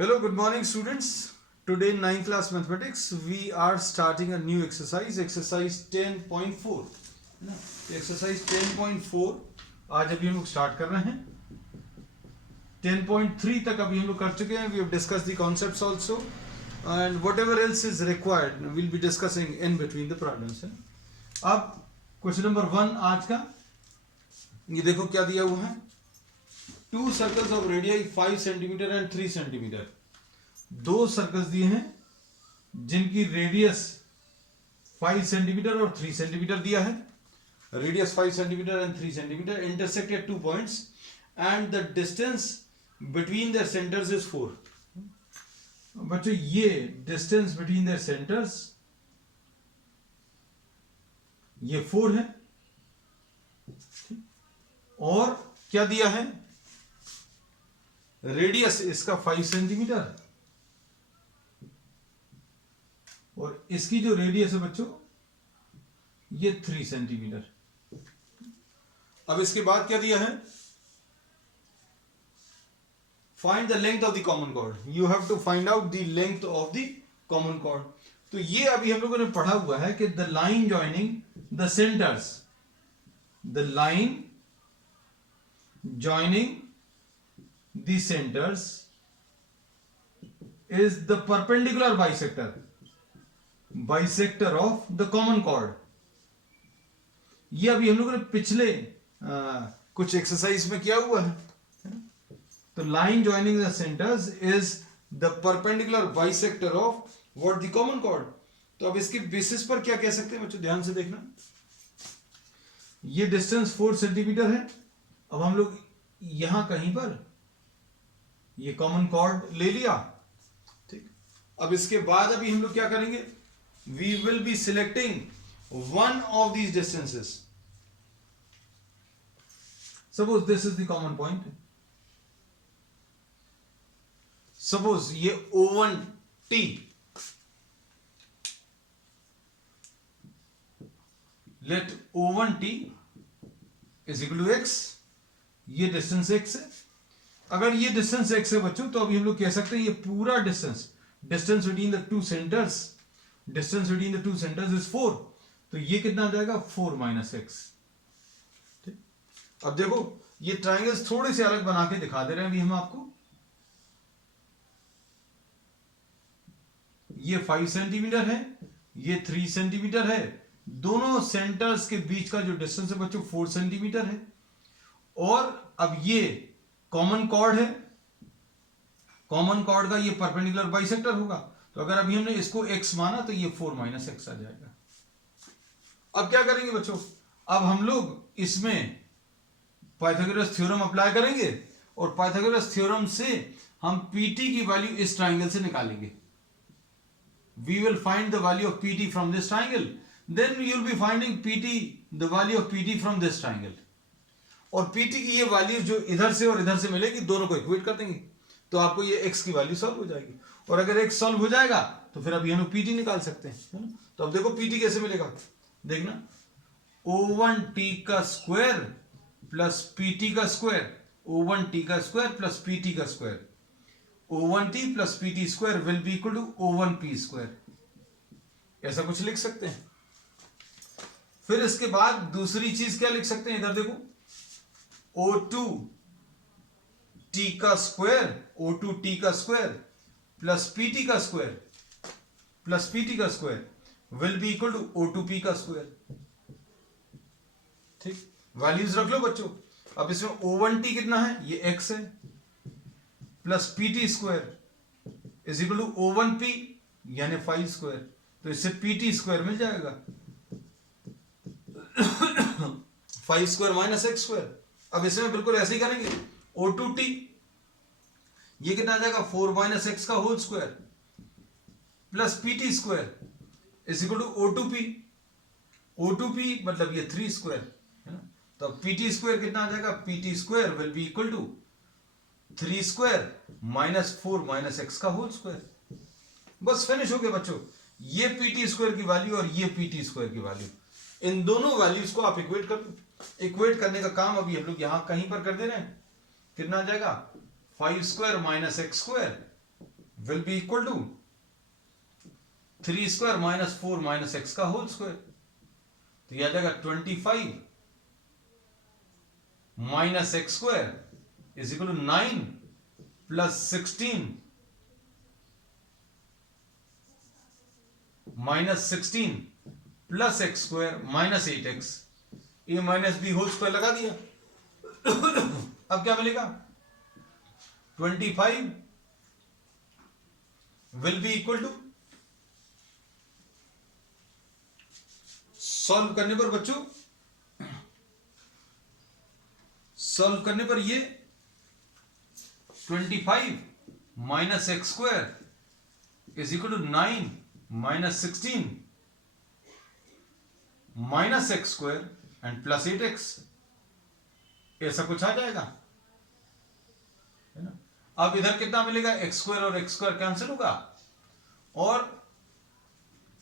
Hello, good morning students. Today in 9th class mathematics we are starting a new exercise 10.4 ना exercise 10.4 आज अभी हम लोग start कर रहे हैं. 10.3 तक अभी हम लोग कर चुके हैं. We have discussed the concepts also and whatever else is required we'll be discussing in between the problems. अब क्वेश्चन नंबर 1 आज का ये देखो क्या दिया हुआ है. To circles of radii 5 centimetre and 3 centimetre. दो सर्कल्स दिए हैं जिनकी रेडियस 5 सेंटीमीटर और 3 सेंटीमीटर दिया है. Radius 5 centimetre and 3 centimetre intersect at 2 points and the distance between their centres is 4. बच्चों ये डिस्टेंस बिटवीन देयर सेंटर्स ये 4 है और क्या दिया है. रेडियस इसका 5 सेंटीमीटर और इसकी जो रेडियस है बच्चों ये 3 सेंटीमीटर. अब इसके बाद क्या दिया है. Find the length of the common chord. You have to find out the length of the common chord. तो ये अभी हम लोगों ने पढ़ा हुआ है कि the line joining the centres, the line joining the centers is the perpendicular bisector of the common chord. ये अभी हम लोगों ने पिछले कुछ एक्सरसाइज में किया हुआ है. तो line joining the centers is the perpendicular bisector of what the common chord. तो अब इसके बेसिस पर क्या कह सकते हैं बच्चों, ध्यान से देखना. ये डिस्टेंस 4 सेंटीमीटर है. अब हम लोग यहां कहीं पर ये कॉमन कॉर्ड ले लिया. ठीक. अब इसके बाद अभी हम लोग क्या करेंगे. We will be selecting one of these distances. Suppose this is the common point. Suppose ये O1 T. Let O1 T is equal to x. ये डिस्टेंस x है. अगर ये डिस्टेंस x है बच्चों तो अभी हम लोग कह सकते हैं ये पूरा distance between the two centres is 4. तो ये कितना आ जाएगा 4 माइनस x. ठीक. अब देखो ये ट्राइंगल्स थोड़े से अलग बना के दिखा दे रहे हैं अभी हम आपको. ये 5 सेंटीमीटर है, ये 3 सेंटीमीटर है. दोनों सेंटर्स के बीच का जो डिस्टेंस है बच्चों 4 सेंटीमीटर है. और अब ये कॉमन कॉर्ड है. कॉमन कॉर्ड का ये परपेंडिकुलर बाइसेक्टर होगा. तो अगर अभी हमने इसको x माना तो ये 4 माइनस x आ जाएगा. अब क्या करेंगे बच्चों, अब हम लोग इसमें पाइथागोरस थ्योरम अप्लाई करेंगे और पाइथागोरस थ्योरम से हम pt की वैल्यू इस ट्राइंगल से निकालेंगे. We will find the value of pt from this triangle. Then you will be finding pt the value of pt from this triangle. और pt की ये वैल्यू जो इधर से और इधर से मिलेगी दोनों को इक्वेट कर देंगे तो आपको ये x की वैल्यू सॉल्व हो जाएगी. और अगर x सॉल्व हो जाएगा तो फिर अभी हम pt निकाल सकते हैं, है ना. तो अब देखो pt कैसे मिलेगा. देखना O1t का स्क्वायर प्लस pt का स्क्वायर, O1t का स्क्वायर प्लस pt का square. O1t plus pt square will be equal to O1p square. ऐसा कुछ लिख सकते हैं. फिर इसके बाद दूसरी चीज क्या लिख सकते हैं, इधर देखो O2t का स्क्वायर प्लस pt का square will be equal to O2p का स्क्वायर. ठीक. वैल्यूज रख लो बच्चों. अब इसमें O1t कितना है, ये x है plus pt square is equal to O1p यानी 5 स्क्वायर. तो इससे pt स्क्वायर मिल जाएगा 5 स्क्वायर माइनस x स्क्वायर. अब इसमें बिल्कुल ऐसे ही करेंगे. O2t ये कितना आ जाएगा 4 माइनस एक्स का whole square plus pt square is equal to O2p. O2p मतलब ये 3 स्क्वायर है ना. तो pt स्क्वायर कितना आ जाएगा, pt square will be equal to 3 square minus 4 minus x का होल स्क्वायर. बस फिनिश हो गया बच्चों. ये pt स्क्वायर की वैल्यू और ये pt स्क्वायर की वैल्यू, इन दोनों वैल्यूज को आप इक्वेट कर दो. इक्वेट करने का काम अभी हम लोग यहां कहीं पर कर दे रहे हैं. कितना आ जाएगा 5 square minus x square will be equal to 3 square minus 4 minus x का होल स्क्वायर। तो यह आ जाएगा 25 minus x square is equal to 9 plus 16 minus 16 plus x square minus 8x, A minus B whole square लगा दिया। अब क्या मिलेगा? 25 will be equal to, solve करने पर बच्चों, सॉल्व करने पर ये 25 minus x square is equal to 9 minus 16 minus x square and plus 8x, ऐसा कुछ आ जाएगा, है ना। अब इधर कितना मिलेगा? एक्स स्क्वायर और एक्स स्क्वायर कैंसिल होगा और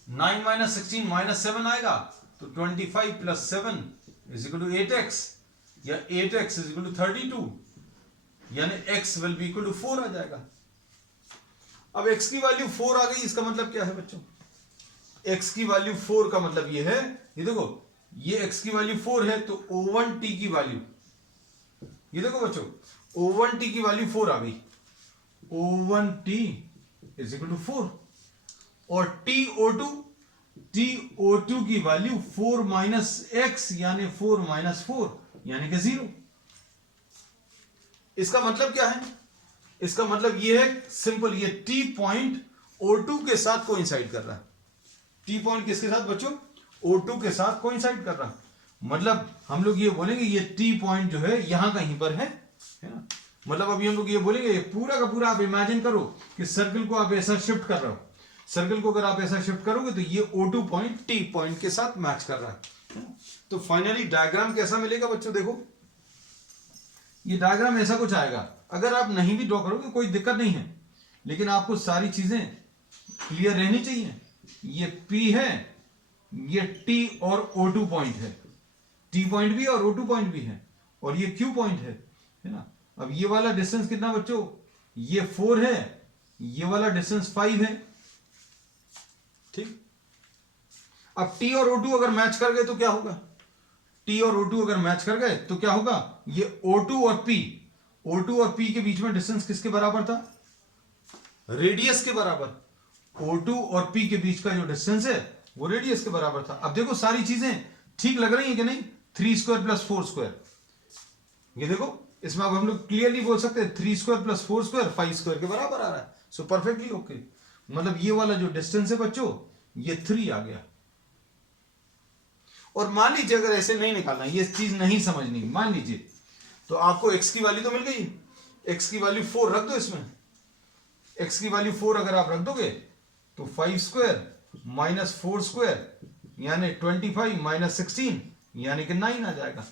9 माइनस 16 माइनस 7 आएगा, तो 25 plus 7 is equal to 8x, या 8x इज इक्वल टू 32, यानी x will be equal to 4 आ जाएगा। अब x की वैल्यू 4 आ गई, इसका मतलब क्या है बच्चों? x की वैल्यू 4 का मतलब ये है, ये देखो, ये x की वैल्यू 4 है, तो O1t की वैल्यू, ये देखो बच्चों, O1t की वैल्यू 4 आ गई, O1t इज इक्वल टू 4, और TO2 की वैल्यू 4 माइनस एक्स, यानी 4 माइनस 4 यानी कि 0। इसका मतलब क्या है? इसका मतलब ये है सिंपल, ये T पॉइंट O2 के साथ कोइंसाइड कर रहा है। T पॉइंट किसके साथ बच्चों? O2 के साथ कोइंसाइड कर रहा है। मतलब हम लोग ये बोलेंगे ये T पॉइंट जो है यहां कहीं पर है ना। मतलब अभी हम लोग ये बोलेंगे, ये पूरा का पूरा आप इमेजिन करो कि सर्कल को आप ऐसा शिफ्ट कर रहे हो, सर्कल को अगर आप ऐसा शिफ्ट करोगे तो ये O2 पॉइंट T पॉइंट के साथ मैच कर रहा है। तो फाइनली डायग्राम कैसा मिलेगा बच्चों? देखो, ये डायग्राम ऐसा कुछ आएगा। अगर आप नहीं भी ड्रॉ करोगे कोई दिक्कत नहीं है, लेकिन आपको सारी चीजें क्लियर रहनी चाहिए। ये P है, ये T और O2 पॉइंट है, T पॉइंट भी और O2 पॉइंट भी है, और ये Q पॉइंट है ना। अब ये वाला डिस्टेंस कितना बच्चों? ये 4 है, ये वाला डिस्टेंस 5 है, ठीक। अब T और O2 अगर मैच कर गए तो क्या होगा? T और O2 अगर मैच कर गए तो क्या होगा? ये O2 और P के बीच में डिस्टेंस किसके बराबर था? रेडियस के बराबर। O2 और P के बीच का जो डिस्टेंस है वो रेडियस के बराबर था। अब देखो सारी चीजें ठीक लग रही है कि नहीं? 3 स्क्वायर प्लस 4 स्क्वायर, ये देखो इसमें अब हम लोग क्लियरली बोल सकते हैं 3 स्क्वायर प्लस 4 स्क्वायर 5 स्क्वायर के बराबर आ रहा है। सो परफेक्टली ओके। मतलब ये वाला जो डिस्टेंस है बच्चों ये 3 आ गया। और मान लीजिए अगर ऐसे नहीं निकालना, ये चीज नहीं समझनी, मान लीजिए तो आपको x की वैल्यू तो मिल गई, x की वैल्यू 4 रख दो इसमें। x की वैल्यू 4 अगर आप रख दोगे तो 5 स्क्वायर माइनस 4 स्क्वायर यानी 25 माइनस 16 यानी कि 9 आ जाएगा।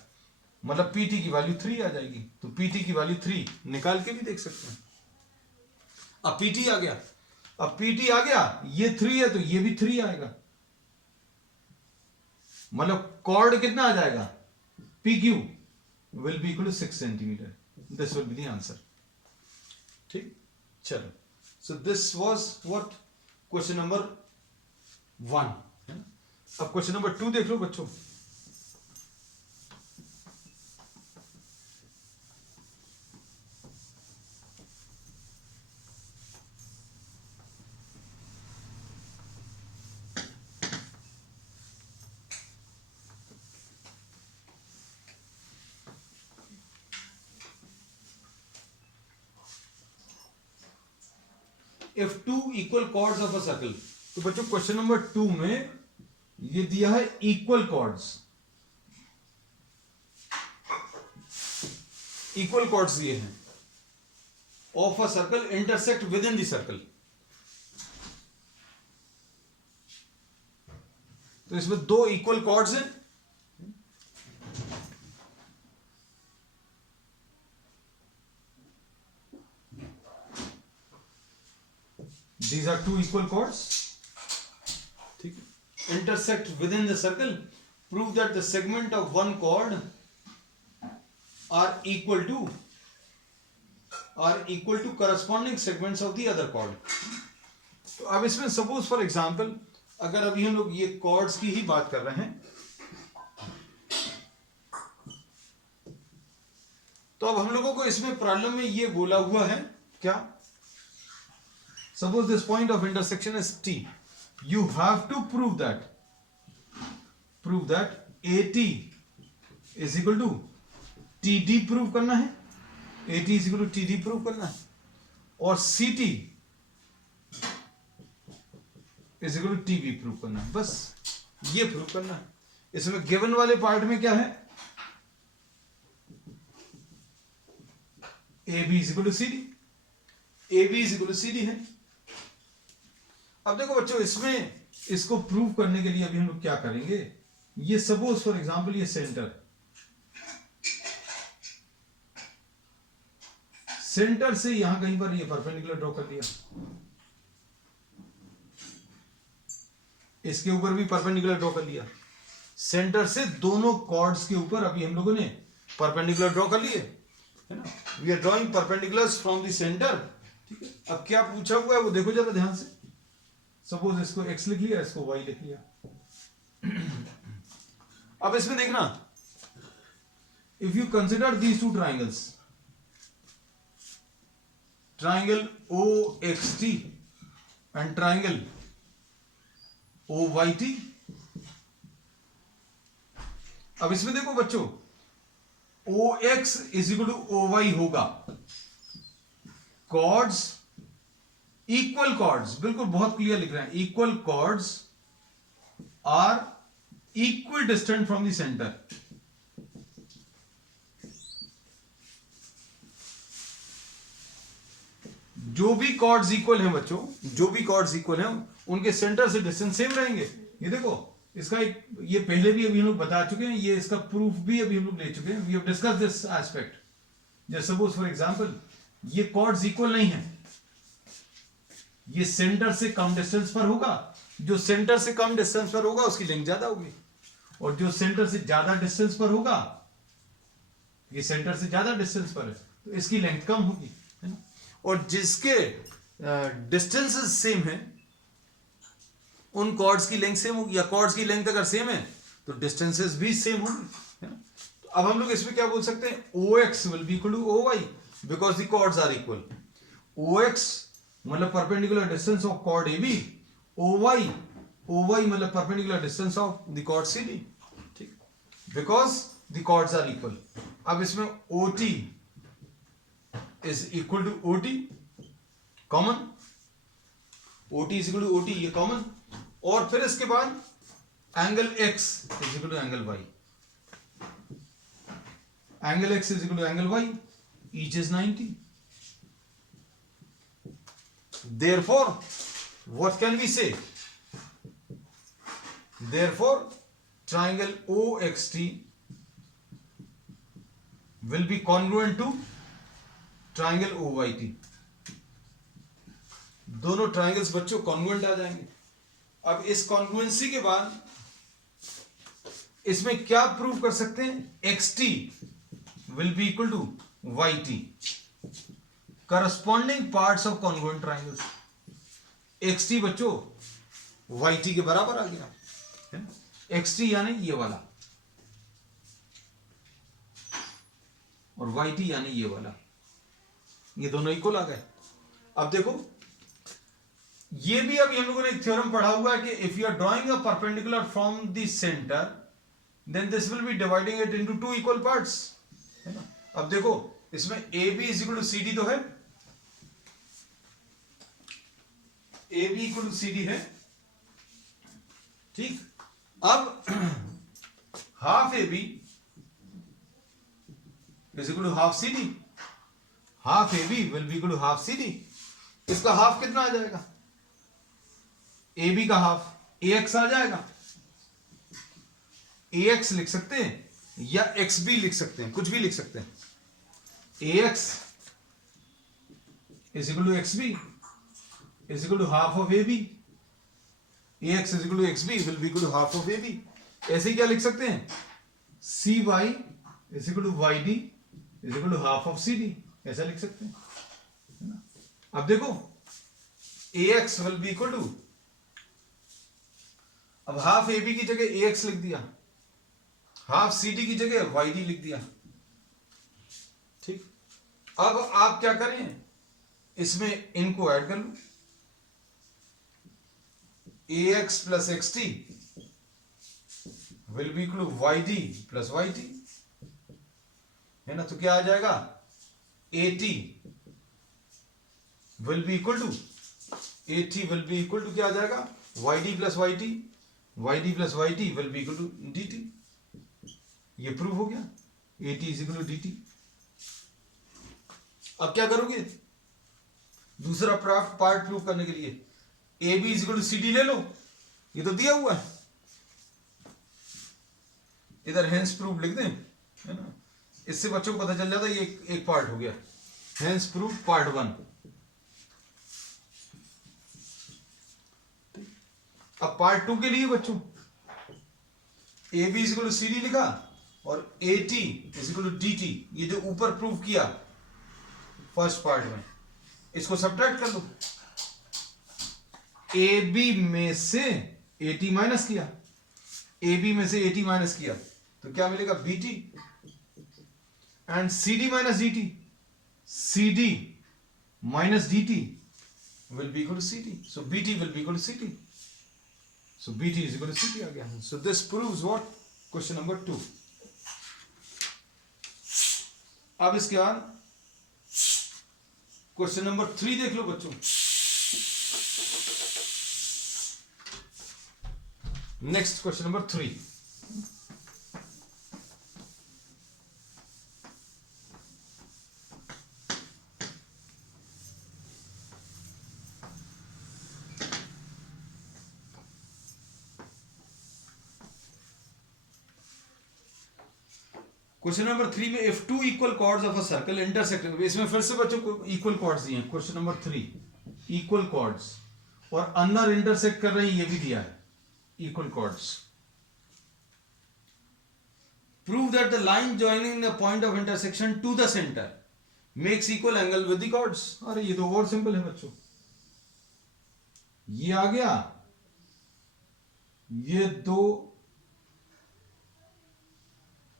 मतलब pt की वैल्यू 3 आ जाएगी। तो pt की वैल्यू 3 निकाल के भी देख सकते हैं। अब pt आ गया, अब pt आ गया, ये 3 है तो ये भी 3 आएगा। मतलब कॉर्ड कितना आ जाएगा? PQ will be equal to 6 centimeter. This will be the answer. ठीक, चलो। So this was what? Question number 1. अब question number 2 देख लो बच्चों। If two equal chords of a circle, तो बच्चों क्वेश्चन नंबर 2 में ये दिया है इक्वल कॉर्ड्स, इक्वल कॉर्ड्स दिए हैं of a circle intersect with in the circle. तो इसमें 2 इक्वल कॉर्ड्स हैं, these are 2 equal chords, ठीक है। intersect within the circle, prove that the segment of one chord are equal to are equal to corresponding segments of the other chord. तो अब इसमें suppose for example अगर अभी हम लोग ये कॉर्ड्स की ही बात कर रहे हैं, तो अब हम लोगों को इसमें प्रॉब्लम में ये बोला हुआ है क्या, suppose this point of intersection is T, you have to prove that AT is equal to TD prove करना है, AT is equal to TD prove करना है, और CT is equal to TB prove करना है, बस ये प्रूव करना है। इसमें गिवन वाले पार्ट में क्या है, AB is equal to CD, AB is equal to CD है। अब देखो बच्चों, इसमें इसको प्रूव करने के लिए अभी हम लोग क्या करेंगे, ये सपोज फॉर एग्जांपल ये सेंटर से यहां कहीं पर ये परपेंडिकुलर ड्रॉ कर दिया, इसके ऊपर भी परपेंडिकुलर ड्रॉ कर लिया, सेंटर से दोनों कॉर्ड्स के ऊपर अभी हम लोगों ने परपेंडिकुलर ड्रॉ कर लिए, है ना। We are drawing perpendiculars from the centre, ठीक है। अब क्या पूछा हुआ है वो देखो जरा ध्यान से, सपोज इसको x लिख लिया, इसको y लिख लिया। अब इसमें देखना, if you consider these two triangles, triangle OXT and triangle OYT, अब इसमें देखो बच्चों, OX is equal to OY होगा, कॉर्ड्स, इक्वल कॉर्ड्स, बिल्कुल बहुत क्लियर लिख रहे हैं, equal chords are equal distant from the centre. जो भी कॉर्ड्स इक्वल हैं बच्चों, जो भी कॉर्ड्स इक्वल हैं उनके सेंटर से डिस्टेंस सेम रहेंगे। ये देखो, इसका एक, ये पहले भी अभी हम लोग बता चुके हैं, ये इसका प्रूफ भी अभी हम लोग ले चुके हैं, we have discuss this aspect. जैसे सपोज फॉर एग्जांपल ये कॉर्ड्स इक्वल नहीं है, ये सेंटर से कम डिस्टेंस पर होगा, जो सेंटर से कम डिस्टेंस पर होगा उसकी लेंथ ज्यादा होगी, और जो सेंटर से ज्यादा डिस्टेंस पर होगा, ये सेंटर से ज्यादा डिस्टेंस पर है तो इसकी लेंथ कम होगी, है ना। और जिसके डिस्टेंसेस सेम है उन कॉर्ड्स की लेंथ सेम होगी, या कॉर्ड्स की लेंथ अगर सेम है तो डिस्टेंसेस भी सेम होंगी, है ना। तो अब हम लोग इसमें क्या बोल सकते हैं, OX will be equal to OY because the chords are equal. OX मतलब perpendicular distance of chord AB, OY मतलब perpendicular distance of the chord CD, ठीक, because the chords are equal. अब इसमें OT is equal to OT common, OT is equal to OT, ये common, और फिर इसके बाद angle X is equal to angle Y, angle X is equal to angle Y, each is 90। Therefore, what can we say? Therefore, triangle OXT will be congruent to triangle OYT. दोनों triangles बच्चों congruent आ जाएंगे। अब इस congruency के बाद इसमें क्या prove कर सकते हैं, XT will be equal to YT, corresponding parts of congruent triangles. XT बच्चों YT के बराबर आ गया, है ना। XT यानी ये वाला और YT यानी ये वाला, ये दोनों इक्वल आ गए। अब देखो, ये भी अभी हम लोगों ने एक थ्योरम पढ़ा हुआ है कि if you are drawing a perpendicular from the centre then this will be dividing it into two equal parts, है ना। अब देखो, इसमें AB is equal to CD तो है, AB इक्वल टू CD है, ठीक। अब half AB is equal to half CD, half AB will be equal to half CD। इसका हाफ कितना आ जाएगा, AB का हाफ AX आ जाएगा। AX लिख सकते हैं या XB लिख सकते हैं, कुछ भी लिख सकते हैं। AX is equal to XB is equal to half of AB, AX is equal to XB will be equal to half of AB। ऐसे ही क्या लिख सकते हैं, CY is equal to YD is equal to half of CD, ऐसा लिख सकते हैं, है ना। अब देखो ax will be equal to, अब हाफ ab की जगह ax लिख दिया, हाफ cd की जगह yd लिख दिया, ठीक। अब आप क्या करें, इसमें इनको ऐड कर लो, ax plus xt will be equal to yd plus yt, है ना। तो क्या आ जाएगा, at will be equal to, क्या आ जाएगा, yd plus yt, yd plus yt will be equal to dt। ये प्रूव हो गया, at is equal to dt। अब क्या करोगे, दूसरा पार्ट प्रूव करने के लिए ab is equal to cd ले लो, ये तो दिया हुआ है, इधर हेंस प्रूफ लिख दें, है ना। इससे बच्चों को पता चल जाता है ये एक पार्ट हो गया, हेंस प्रूफ पार्ट 1। अब पार्ट 2 के लिए बच्चों A B is equal to C D लिखा और A T is equal to D T, ये जो ऊपर प्रूफ किया फर्स्ट पार्ट में, इसको सब्ट्रैक्ट कर लो, ए बी में से ए टी माइनस किया, ए बी में से ए टी माइनस किया तो क्या मिलेगा, B T, and C D minus D T, C D minus D T will be equal to ct, so bt will be equal to ct, so bt is equal to ct आ गया। so this proves what, question number 2। अब इसके बाद question number 3 देख लो बच्चों। Next question number 3, question number 3 में if two equal chords of a circle intersecting, इसमें फिर से बच्चों को इक्वल कॉर्ड्स दिए हैं। क्वेश्चन नंबर 3 इक्वल कॉर्ड्स और अंदर इंटरसेक्ट कर रहे हैं, ये भी दिया है equal chords. Prove that the line joining the point of intersection to the centre makes equal angle with the chords. अरे ये तो और सिंपल है बच्चों, ये आ गया, ये दो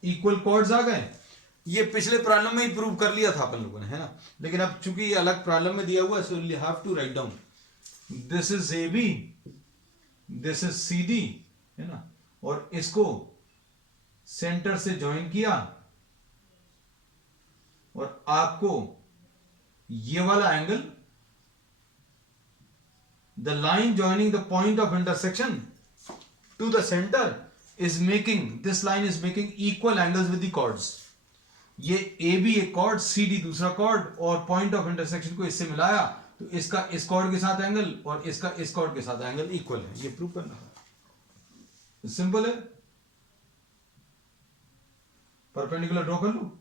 इक्वल कॉर्ड्स आ गए। ये पिछले प्रॉब्लम में ही प्रूव कर लिया था अपन लोगों ने, है ना। लेकिन अब चूंकि ये अलग प्रॉब्लम में दिया हुआ है, so you have to write down this is A B, this is C D, है ना, और इसको सेंटर से ज्वाइन किया और आपको ये वाला angle, the line joining the point of intersection to the centre is making, this line is making equal angles with the chords। ये AB एक chord, CD दूसरा chord, और point of intersection को इससे मिलाया तो इसका इस chord के साथ एंगल और इसका इस chord के साथ एंगल इक्वल है। ये प्रूव करना है, सिंपल है। परपेंडिकुलर ड्रॉ कर लो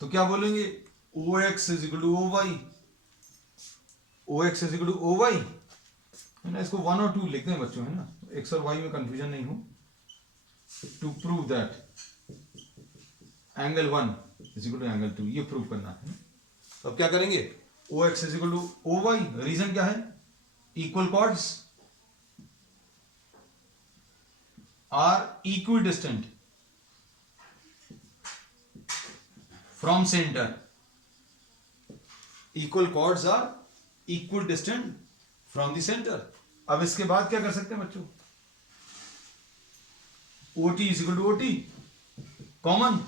तो क्या बोलेंगे, OX is equal to OY, OX is equal to OY, है ना। इसको 1 और 2 लिखते हैं बच्चों, है ना, x और y में कंफ्यूजन नहीं हो। To prove that angle 1 is equal to angle 2, ये प्रूव करना है। तो अब क्या करेंगे, OX is equal to OY, reason क्या है, equal chords are equidistant from centre, equal chords are equidistant from the centre. अब इसके बाद क्या कर सकते हैं बच्चों, OT is equal to OT common,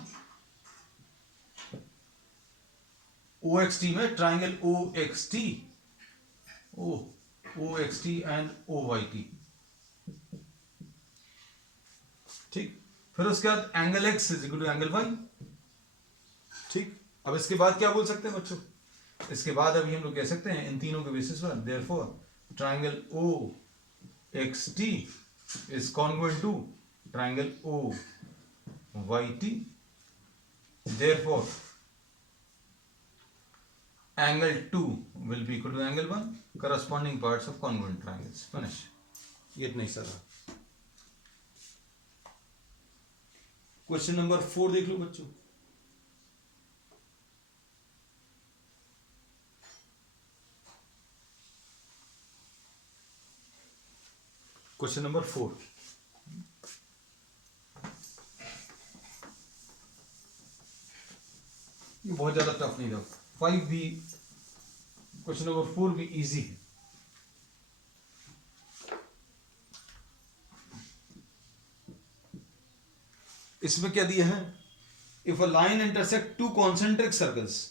OXT में ट्राइंगल OXT एंड OYT, ठीक। फिर उसके बाद angle X is equal to angle Y, ठीक। अब इसके बाद क्या बोल सकते हैं बच्चोइसके बाद अभी हम लोग कह सकते हैं इन तीनों के बेसिस पर, therefore triangle OXT is congruent to triangle OYT, therefore angle 2 will be equal to angle 1, corresponding parts of congruent triangles, finish। ये इतना ही सारा। क्वेश्चन नंबर 4 देख लो बच्चों। क्वेश्चन नंबर 4, ये बहुत ज्यादा टफ नहीं था। 5 भी, क्वेश्चन नंबर 4 भी इजी है। इसमें क्या दिया है, if a line intersect to concentric circles,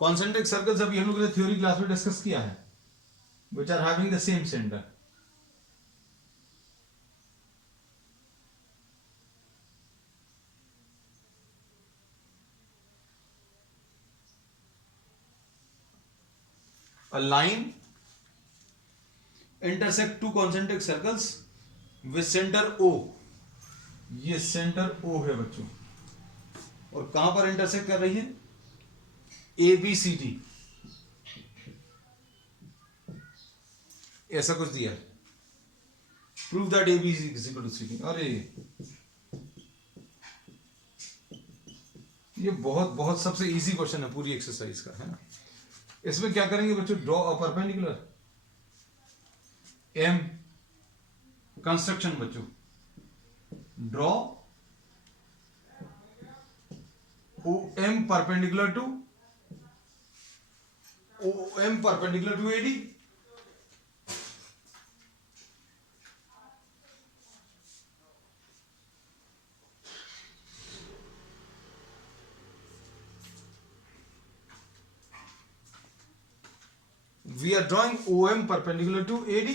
concentric circles अभी हम लोग ने थ्योरी क्लास में डिस्कस किया है, which are having the same centre. A line intersect two concentric circles with center O, ये सेंटर O है बच्चों, और कहां पर इंटरसेक्ट कर रही है, ABCD, ऐसा कुछ दिया है, prove that ABC is equal to CD। अरे ये बहुत बहुत सबसे इजी क्वेश्चन है पूरी एक्सरसाइज का, है ना। इसमें क्या करेंगे बच्चों, draw a perpendicular, M construction बच्चों, draw O M perpendicular to AD, we are drawing OM perpendicular to AD।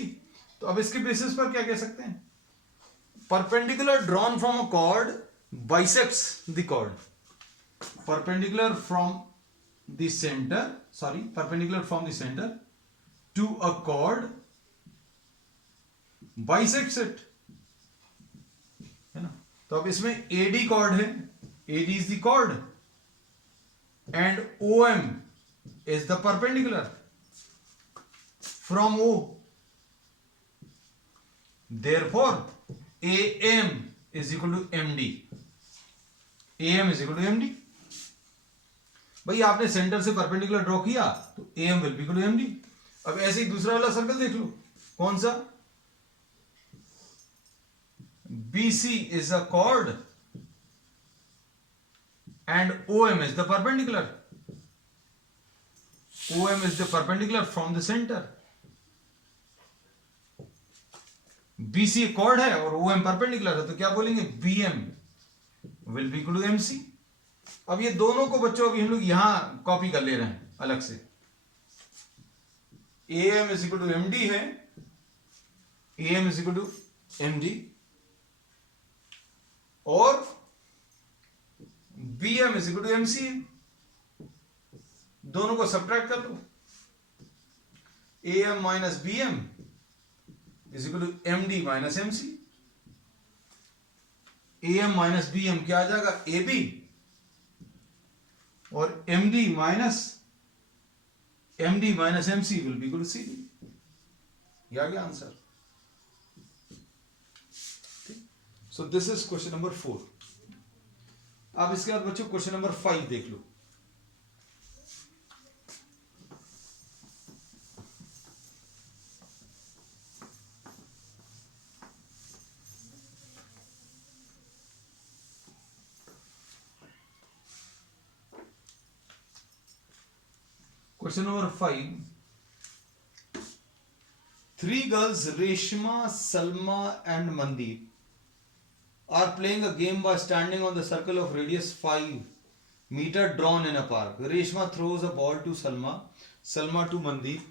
तो अब इसके बेसिस पर क्या कह सकते हैं, perpendicular drawn from a chord bisects the chord, perpendicular from the centre, sorry perpendicular from the centre to a chord bisects it, है ना। तो अब इसमें AD कॉर्ड है, AD is the chord and OM is the perpendicular from O, therefore AM is equal to MD, AM is equal to MD। भाई आपने centre से perpendicular draw किया तो AM will be equal to MD। अब ऐसे ही दूसरा वाला circle देख लो, कौन सा, BC is a chord and OM is the perpendicular, OM is the perpendicular from the center, BC एक कॉर्ड है और OM परपेंडिकुलर है, तो क्या बोलेंगे, BM will be equal to MC। अब ये दोनों को बच्चों अभी हम लोग यहां कॉपी कर ले रहे हैं अलग से, AM is equal to MD है, AM is equal to MD, और BM is equal to MC है, दोनों को सब्ट्रैक्ट कर लो, AM minus BM is equal to MD minus MC, AM minus BM क्या आ जाएगा, AB, और MD minus MC will be equal to CD। ये आ गया answer. So this is question number 4। अब इसके बाद बच्चों क्वेश्चन नंबर 5 देख लो। Question number 5. 3 girls, Reshma, Salma and Mandeep, are playing a game by standing on the circle of radius 5 meter drawn in a park. Reshma throws a ball to Salma, Salma to Mandeep.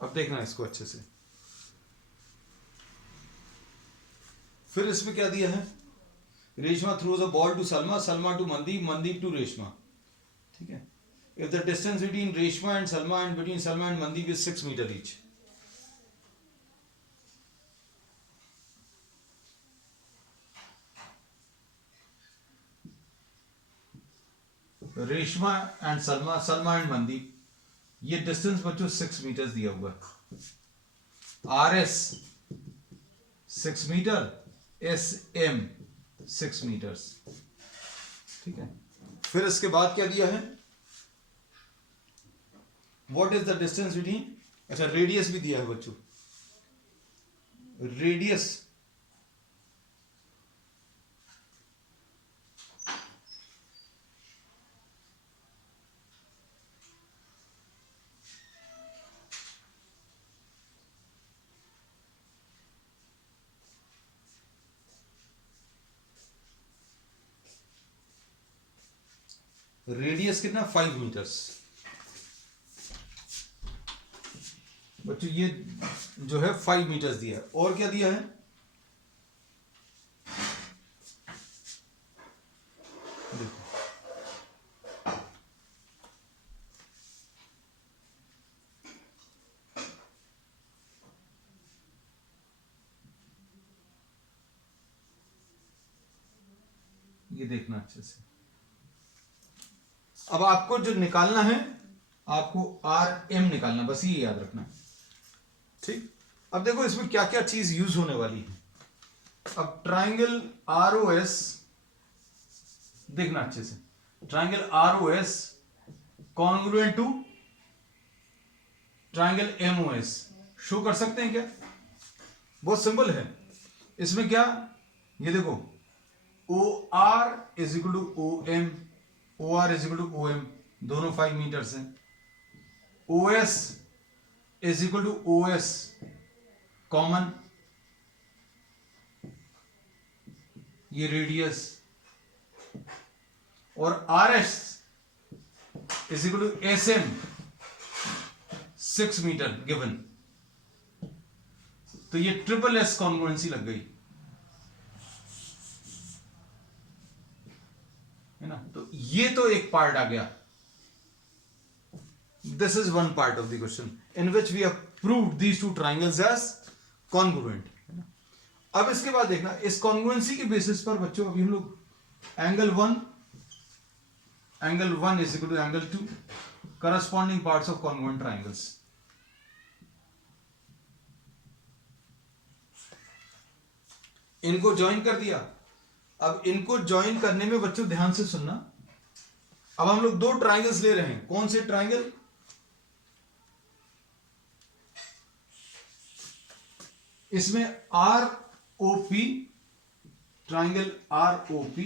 अब देखना इसको अच्छे से। फिर इसमें क्या दिया है, Reshma throws a ball to Salma, Salma to Mandeep, Mandeep to Reshma. ठीक है, if the distance between Reshma and Salma and between Salma and Mandeep is 6 metre each. Reshma and Salma, Salma and Mandeep, ये डिस्टेंस बच्चों 6 मीटर दिया हुआ है। RS 6 metre, SM 6 metres. ठीक है, फिर इसके बाद क्या दिया है, what is the distance between, अच्छा रेडियस भी दिया है बच्चों, रेडियस रेडियस कितना 5 मीटर्स बच्चों, ये जो है 5 मीटर्स दिया है। और क्या दिया है, देखो ये देखना अच्छे से। अब आपको जो निकालना है, आपको आर एम निकालना, बस ये याद रखना, ठीक। अब देखो इसमें क्या क्या चीज यूज होने वाली है। अब ट्राइंगल आर ओ एस देखना अच्छे से, triangle R O S congruent to triangle M O S show कर सकते हैं क्या? बहुत सिंपल है। इसमें क्या, ये देखो O R is equal to O M, O R is equal to O M, दोनों 5 मीटर्स हैं। O S is equal to O S common, ये रेडियस, और R S is equal to S M 6 metre given. तो ये triple S congruency लग गई है ना। तो ये तो एक पार्ट आ गया, this is one part of the question in which we have proved these two triangles as congruent, है ना। अब इसके बाद देखना, इस कॉन्ग्रुएंसी के बेसिस पर बच्चों अभी हम लोग angle 1 is equal to angle 2, corresponding parts of congruent triangles. इनको ज्वाइन कर दिया। अब इनको ज्वाइन करने में बच्चों ध्यान से सुनना, अब हम लोग 2 ट्राइंगल्स ले रहे हैं। कौन से ट्राइंगल, इसमें R O P, triangle R O P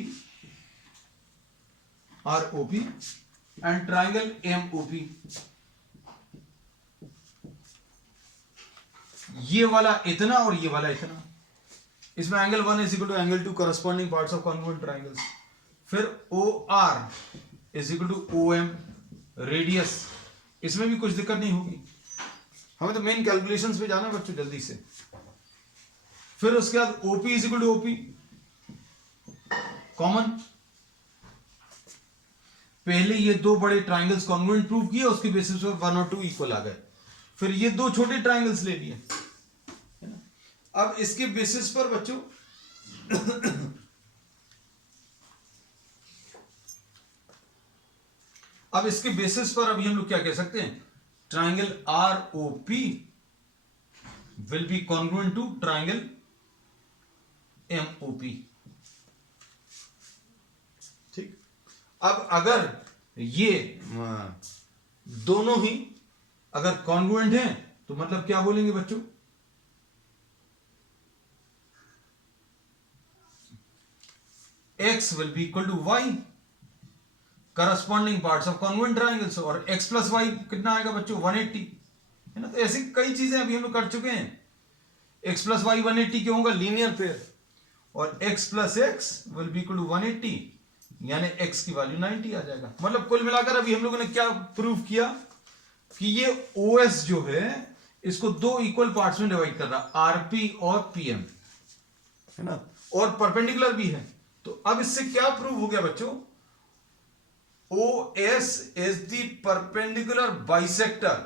and triangle M O P. ये वाला इतना और ये वाला इतना। इसमें angle 1 is equal to angle 2, corresponding parts of congruent triangles. फिर O R is equal to O M, radius, इसमें भी कुछ दिक्कत नहीं होगी। हमें तो मेन कैलकुलेशंस पे जाना है बच्चों जल्दी से। फिर उसके बाद OP is equal to OP common. पहले ये 2 बड़े ट्राइंगल्स कॉन्ग्रुएंट प्रूव किए, उसके बेसिस पर 1 और 2 इक्वल आ गए। फिर ये 2 छोटे ट्राइंगल्स ले लिए, है ना। अब इसके बेसिस पर बच्चों अब इसके बेसिस पर अभी हम लोग क्या कह सकते हैं, triangle R O P will be congruent to triangle M O P, ठीक। अब अगर ये दोनों ही अगर कॉन्ग्रुएंट हैं तो मतलब क्या बोलेंगे बच्चों, x will be equal to y, corresponding parts of congruent triangles. और x प्लस वाई कितना आएगा बच्चों, 180, है ना। तो ऐसी कई चीजें अभी हम लोग कर चुके हैं। x प्लस वाई 180 क्यों होगा, लीनियर पेयर, और x plus x will be equal to 180, यानी x की वैल्यू 90 आ जाएगा। मतलब कुल मिलाकर अभी हम लोगों ने क्या प्रूव किया कि ये OS जो है इसको 2 इक्वल पार्ट्स में डिवाइड कर रहा, RP और PM, है ना, और परपेंडिकुलर भी है। तो अब इससे क्या प्रूव हो गया बच्चों, OS is the perpendicular bisector,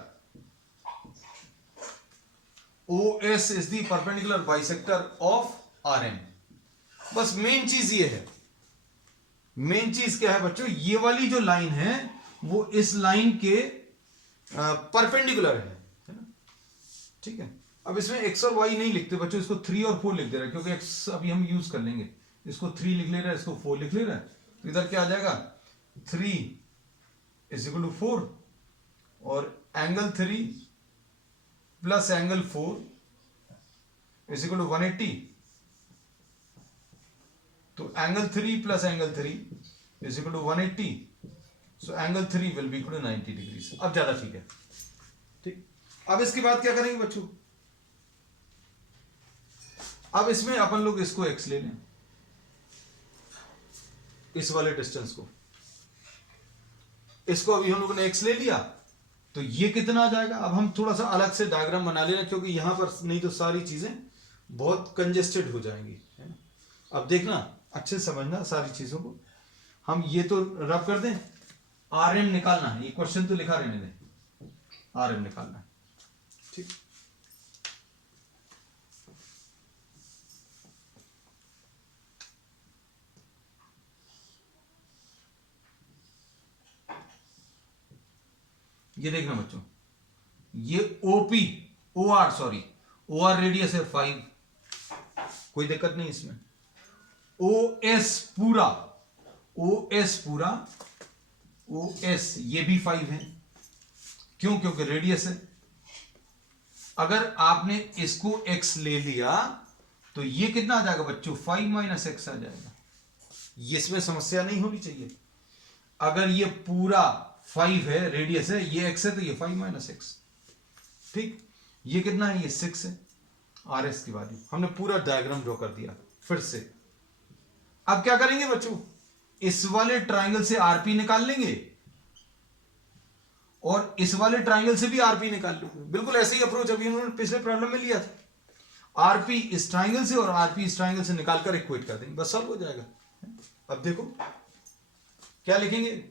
OS is the perpendicular bisector of RM। बस मेन चीज ये है, मेन चीज क्या है बच्चों, ये वाली जो लाइन है वो इस लाइन के परपेंडिकुलर है ना, ठीक है। अब इसमें x और y नहीं लिखते बच्चों, इसको 3 और 4 लिख दे रहे हैं, क्योंकि x अभी हम यूज कर लेंगे। इसको 3 लिख ले रहा है, इसको 4 लिख ले रहा है, तो इधर क्या आ जाएगा, 3 इज इक्वल टू 4 और angle 3 plus angle 4 is equal to 180। तो angle 3 plus angle 3 is equal to 180। So angle 3 will be equal to 90 degrees. अब ज्यादा ठीक है। ठीक, अब इसके बाद क्या करेंगे बच्चों? अब इसमें अपन लोग इसको x ले लें, इस वाले डिस्टेंस को। इसको अभी हम लोगों ने x ले लिया, तो ये कितना आ जाएगा? अब हम थोड़ा सा अलग से डायग्राम बना लेना, क्योंकि यहां पर नहीं तो सारी चीजें बहुत कंजेस्टेड हो जाएंगी, है ना? अब देखना, अच्छे से समझना सारी चीजों को। हम ये तो रब कर दें, RM निकालना है, ये क्वेश्चन तो लिखा रहने दें, RM निकालना है। ठीक, ये देखना बच्चों, ये OP OR रेडियस है 5, कोई दिक्कत नहीं इसमें। OS पूरा OS ये भी 5 है। क्यों? क्योंकि रेडियस है। अगर आपने इसको x ले लिया तो ये कितना आ जाएगा बच्चों? 5 माइनस x आ जाएगा। ये इसमें समस्या नहीं होनी चाहिए। अगर ये पूरा 5 है, रेडियस है, ये x है, तो ये 5 माइनस x। ठीक, ये कितना है? ये 6 है। RS की वैल्यू हमने पूरा डायग्राम ड्रॉ कर दिया फिर से। अब क्या करेंगे बच्चों? इस वाले ट्राइंगल से RP निकाल लेंगे और इस वाले ट्राइंगल से भी RP निकाल लेंगे। बिल्कुल ऐसे ही अप्रोच अभी उन्होंने पिछले प्रॉब्लम में लिया था। RP इस ट्राइंगल से और RP इस ट्राइंगल से निकालकर इक्वेट कर देंगे, बस सॉल्व हो जाएगा। अब देखो क्या लिखेंगे?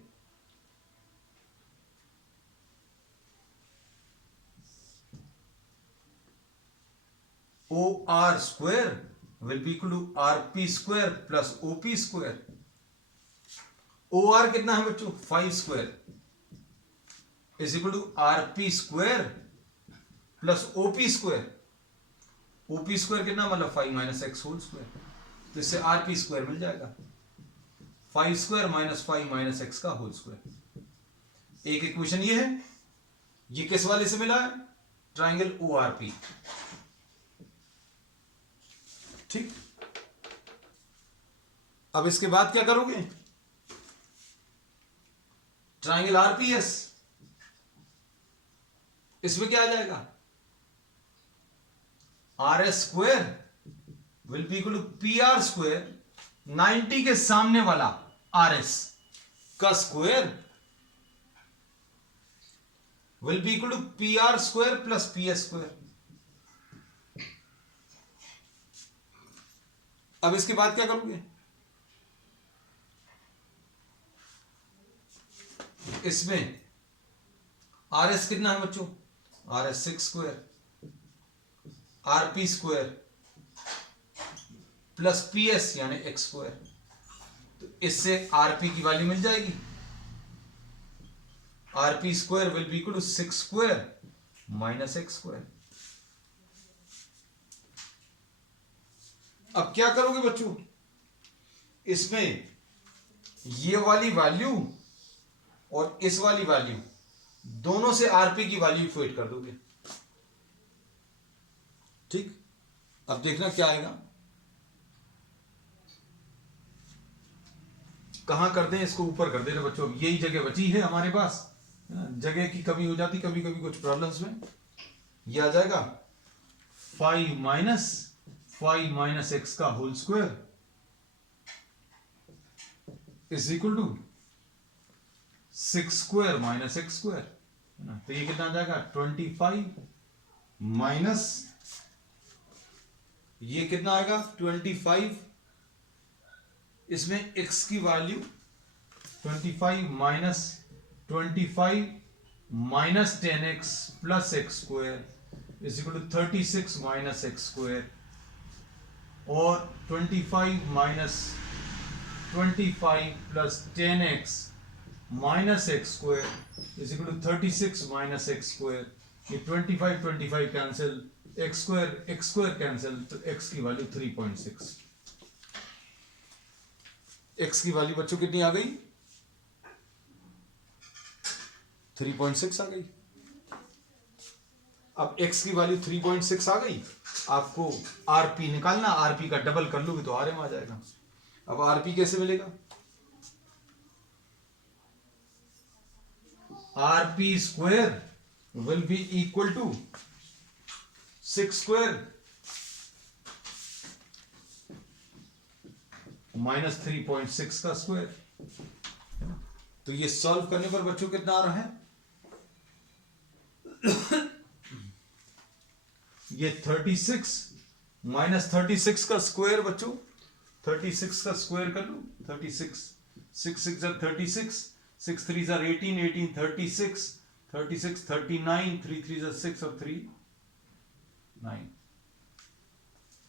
OR square will be equal to RP square plus OP square। OR कितना है बच्चों? 5 square is equal to RP square plus OP square. OP square कितना? मतलब 5 माइनस x होल स्क्वायर। तो इससे RP स्क्वायर मिल जाएगा, 5 स्क्वायर माइनस 5 माइनस x का whole square. एक इक्वेशन ये है। ये किस वाले से मिला है? Triangle ORP। ठीक, अब इसके बाद क्या करोगे? ट्राइंगल RPS, इसमें क्या आ जाएगा? RS square will be equal to PR square, 90 के सामने वाला RS का square will be equal to PR square plus PS square. अब इसके बाद क्या करोगे? इसमें RS कितना है बच्चों? RS 6 square, RP square plus PS यानी x स्क्वायर। तो इससे RP की वैल्यू मिल जाएगी। RP square will be equal to 6 square minus x square. अब क्या करोगे बच्चों? इसमें ये वाली वैल्यू और इस वाली वैल्यू दोनों से RP की वैल्यू इक्वेट कर दोगे। ठीक, अब देखना क्या आएगा। कहां कर दें इसको? ऊपर कर देना बच्चों। अब यही जगह बची है हमारे पास, जगह की कमी हो जाती कभी कभी कुछ प्रॉब्लम्स में। ये आ जाएगा 5 माइनस x का whole square is equal to 6 square minus x square. तो ये कितना आ जाएगा? 25 माइनस, ये कितना आएगा? 25। इसमें x की value 25 minus 25 minus 10x plus x square is equal to 36 minus x square, और 25 minus 25 plus 10x minus x square is equal to 36 minus x square. ये 25 कैंसिल, x स्क्वायर कैंसिल, तो x की value 3.6। x की value बच्चों कितनी आ गई? 3.6 आ गई। अब x की वैल्यू 3.6 आ गई, आपको rp निकालना, rp का डबल कर लोगे तो rm आ जाएगा। अब rp कैसे मिलेगा? rp square will be equal to 6 square minus 3.6 का स्क्वायर। तो ये सॉल्व करने पर बच्चों कितना आ रहा है? ये 36 माइनस 36 का स्क्वायर बच्चों, 36 का स्क्वायर कर लो, 36 6 6 are 36, 6 3 are 18, 18 36, 36 39, 3 3 are 6 और 3 9।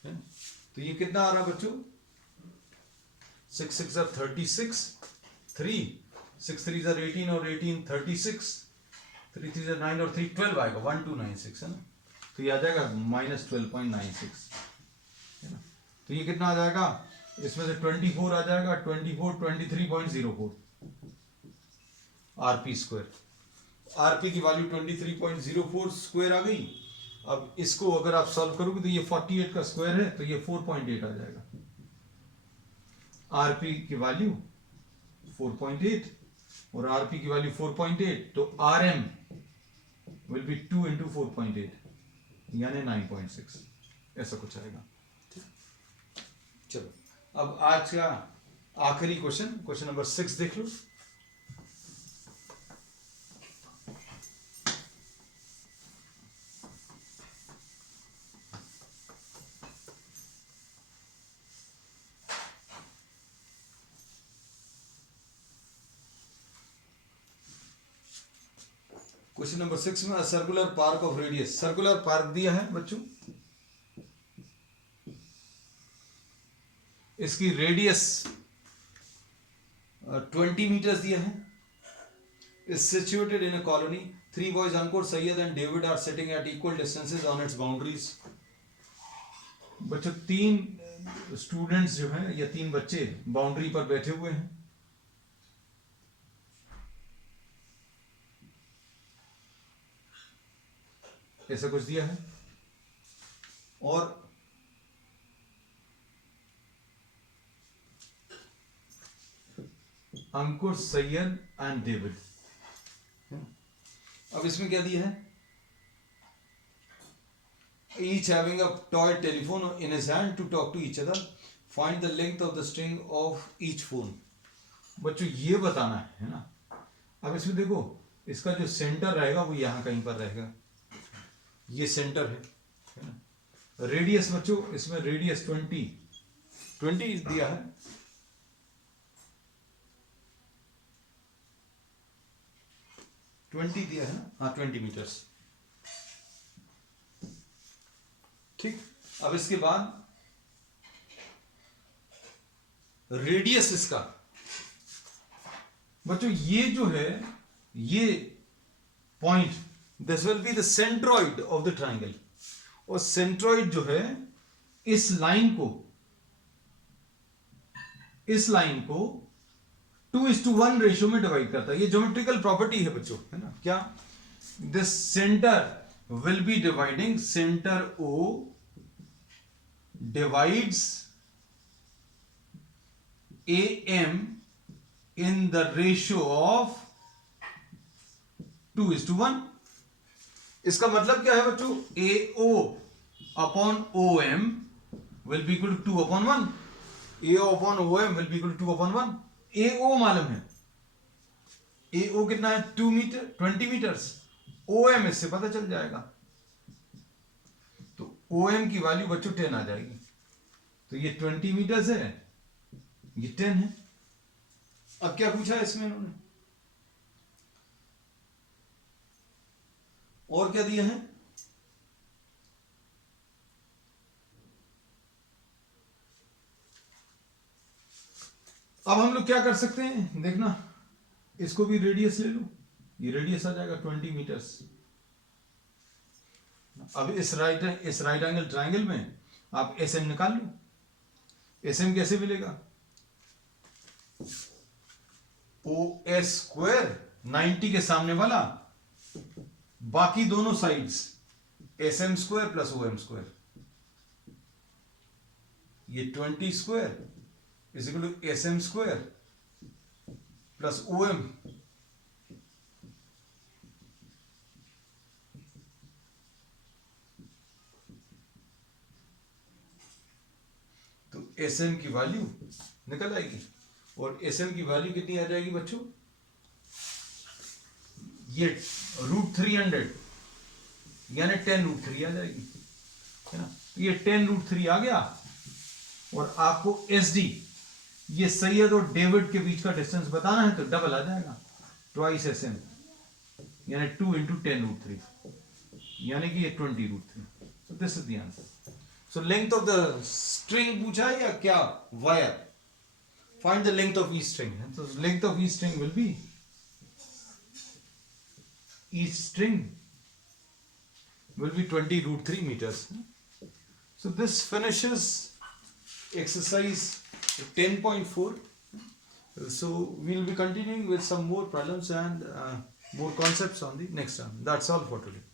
तो ये कितना आ रहा बच्चों? 6 6 are 36, 3 6 3 are 18 और 18 36, 3 3 are 9 और 3 12 आएगा, 1296 है ना। तो ये आ जाएगा माइनस 12.96 है ना। तो ये कितना आ जाएगा? इसमें से 24 आ जाएगा, 24 23.04 आरपी स्क्वायर। आरपी की वैल्यू 23.04 स्क्वायर आ गई। अब इसको अगर आप सॉल्व करोगे तो ये 48 का स्क्वायर है, तो ये 4.8 आ जाएगा। आरपी की वैल्यू 4.8 और आरपी की वैल्यू 4.8, तो आरएम विल बी 2 into 4.8 यानी 9.6, ऐसा कुछ आएगा। चलो अब आज का आखिरी क्वेश्चन, क्वेश्चन नंबर 6 देख लो। क्वेश्चन नंबर 6 में circular park of radius, circular park दिया है बच्चों, इसकी रेडियस 20 मीटर्स दिया है। Is situated in a colony, 3 boys Ankur, Syed and David are sitting at equal distances on its boundaries. बच्चों 3 स्टूडेंट्स जो हैं या 3 बच्चे बाउंड्री पर बैठे हुए हैं। ऐसा कुछ दिया है और अंकुर, सैयद एंड डेविड। अब इसमें क्या दिया है? Each having a toy telephone in his hand to talk to each other, find the length of the string of each phone. बच्चों ये बताना है ना। अब इसमें देखो, इसका जो सेंटर रहेगा वो यहां कहीं पर रहेगा, ये सेंटर है ना। रेडियस बच्चों, इसमें रेडियस 20 दिया है। दिया है ना, हाँ 20 मीटर्स। ठीक, अब इसके बाद रेडियस इसका बच्चों, ये जो है ये point, this will be the centroid of the triangle. और सेंट्रॉइड जो है इस लाइन को 2:1 रेशियो में डिवाइड करता है। ये ज्योमेट्रिकल प्रॉपर्टी है बच्चों, है ना। क्या? This centre will be dividing, centre O divides AM in the ratio of 2:1। इसका मतलब क्या है बच्चों? AO upon OM will be equal to 2/1। AO upon OM will be equal to 2/1। AO मालूम है, AO कितना है? 2 मीटर, 20 मीटर्स। OM इससे पता चल जाएगा, तो OM की वैल्यू बच्चों 10 आ जाएगी। तो ये 20 मीटर्स है, ये 10 है। अब क्या पूछा है इसमें इन्होंने, और क्या दिया है? अब हम लोग क्या कर सकते हैं, देखना, इसको भी रेडियस ले लो, ये रेडियस आ जाएगा 20 मीटर्स। अब इस राइट एंगल ट्राइंगल में आप SM निकाल लो। SM कैसे मिलेगा? OS स्क्वायर 90 के सामने वाला, बाकी दोनों sides SM square plus OM square, ये 20 square is equal to SM square plus OM, तो SM की वैल्यू निकल आएगी, और SM की वैल्यू कितनी आ जाएगी बच्चों, ये √300 यानी 10√3 आ जाएगी, है ना। ये 10√3 आ गया, और आपको SD, ये सैयद और डेविड के बीच का डिस्टेंस बताना है तो डबल आ जाएगा, ट्वाइस SM यानी 2 × 10√3 यानी कि ये 20√3। So this is the answer. So length of the string पूछा है या क्या, wire, find the length of each string. तो length of each string will be, each string will be 20√3 meters. So this finishes exercise 10.4. So we'll be continuing with some more problems and more concepts on the next time. That's all for today.